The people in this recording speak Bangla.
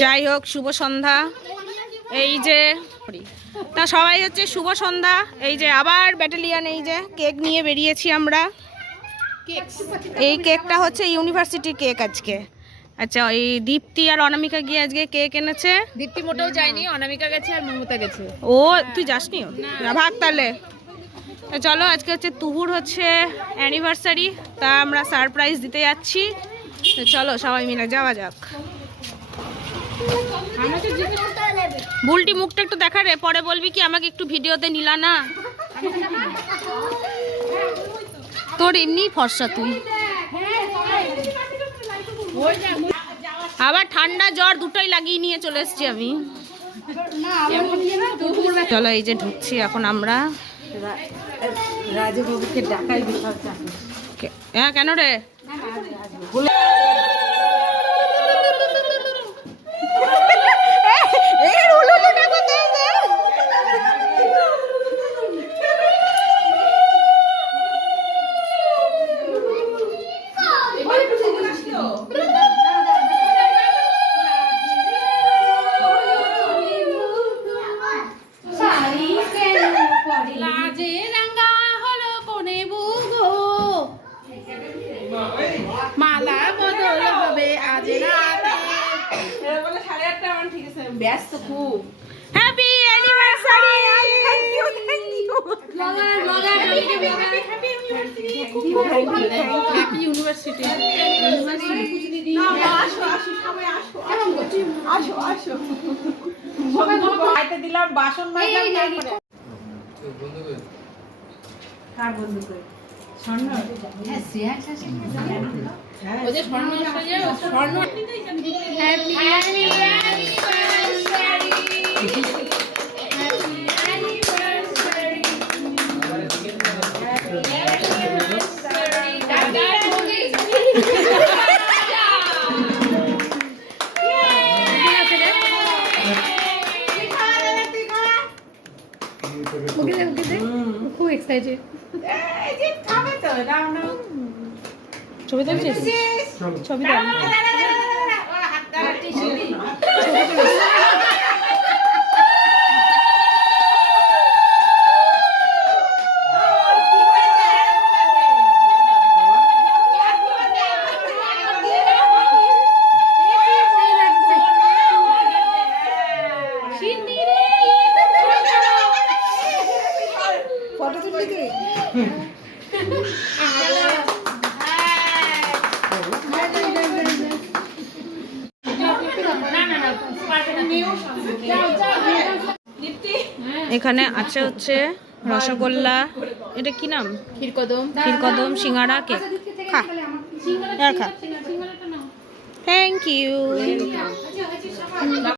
যাই হোক, শুভ সন্ধ্যা। এই যে তা সবাই হচ্ছে শুভ সন্ধ্যা। এই যে আবার ব্যাটালিয়ান, এই যে কেক নিয়ে বেরিয়েছি আমরা। এই কেকটা হচ্ছে ইউনিভার্সিটি কেক আজকে। আচ্ছা, ওই দীপ্তি আর অনামিকা গিয়ে আজকে কেক এনেছে। দীপ্তি মোটেও যায়নি, অনামিকা গেছে আর মমতা গেছে। ও তুই যাসনি? ভাগ তাহলে। চলো, আজকে হচ্ছে তুহুর হচ্ছে অ্যানিভার্সারি, তা আমরা সারপ্রাইজ দিতে যাচ্ছি। চলো সবাই মিলে যাওয়া যাক। বুলটি মুখটা একটু দেখা রে, পরে বলবি কি আমাকে একটু ভিডিওতে নিলা না। তোর এমনি ফর্সা তুই। আবার ঠান্ডা জ্বর দুটোই লাগিয়ে নিয়ে চলে এসছি আমি। চলো, এই যে ঢুকছি এখন আমরা। রাজবাবুকে ডাকাই বিশাল। হ্যাঁ, কেন রে? মালা বদল হবে আজ রাতে। ব্যস্ত খুব। Happy anniversary! Happy university. দিলাম বাসন মাজলাম। কার বন্ধু করে? স্বর্ণ। হ্যাঁ, ওই যে স্বর্ণ স্বর্ণ। Happy anniversary. খুব এক্সাইটেড। ছবি তুলছিস? ছবি দাও। ফটো তুলবি তুই? এখানে আছে হচ্ছে রসগোল্লা, এটা কি নাম? ক্ষীরকদম। ক্ষীরকদম, সিঙ্গাড়া, কেক। খা, খা। Thank you.